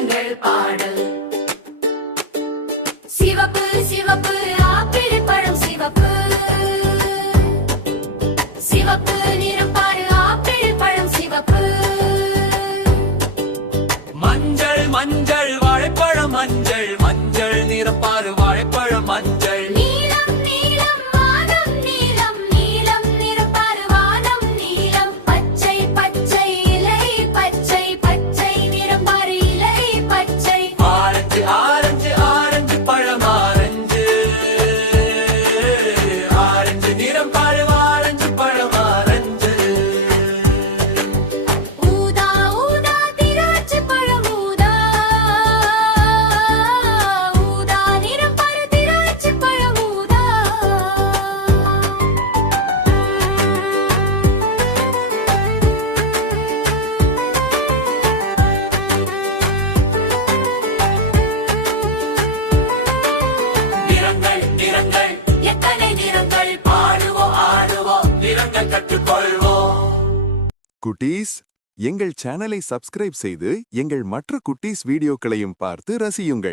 நிறங்கள் பாடல். சிவப்பு சிவப்பு ஆப்பிள் பழம் சிவப்பு. சிவப்பு நிறம் பாரு ஆப்பிள் பழம் சிவப்பு. மஞ்சள் மஞ்சள் வாழைப்பழம் மஞ்சள். மஞ்சள் நிறம் பாரு வாழைப்பழம் மஞ்சள். நீலம் நீலம் வானம் நீலம். நீலம் நிறம் பாரு வானம் நீலம். பச்சை பச்சை இலை பச்சை. பச்சை நிறம் பாரு இலை பச்சை. ஆரஞ்சு ஆரஞ்சு ஆரஞ்சு பழம் ஆரஞ்சு. ஆரஞ்சு நிறம் பாரு ஆரஞ்சு பழம் ஆரஞ்சு. ஊதா ஊதா திராட்சை பழம் ஊதா. ஊதா நிறம் பாரு திராட்சை பழம் ஊதா. நிறங்கள் நிறங்கள் எத்தனை நிறங்கள் பாடுவோம் ஆடுவோம் நிறங்கள் கற்றுக்கொள்வோம். குட்டீஸ், எங்கள் சேனலை சப்ஸ்கிரைப் செய்து எங்கள் மற்ற குட்டீஸ் வீடியோக்களையும் பார்த்து ரசியுங்கள்.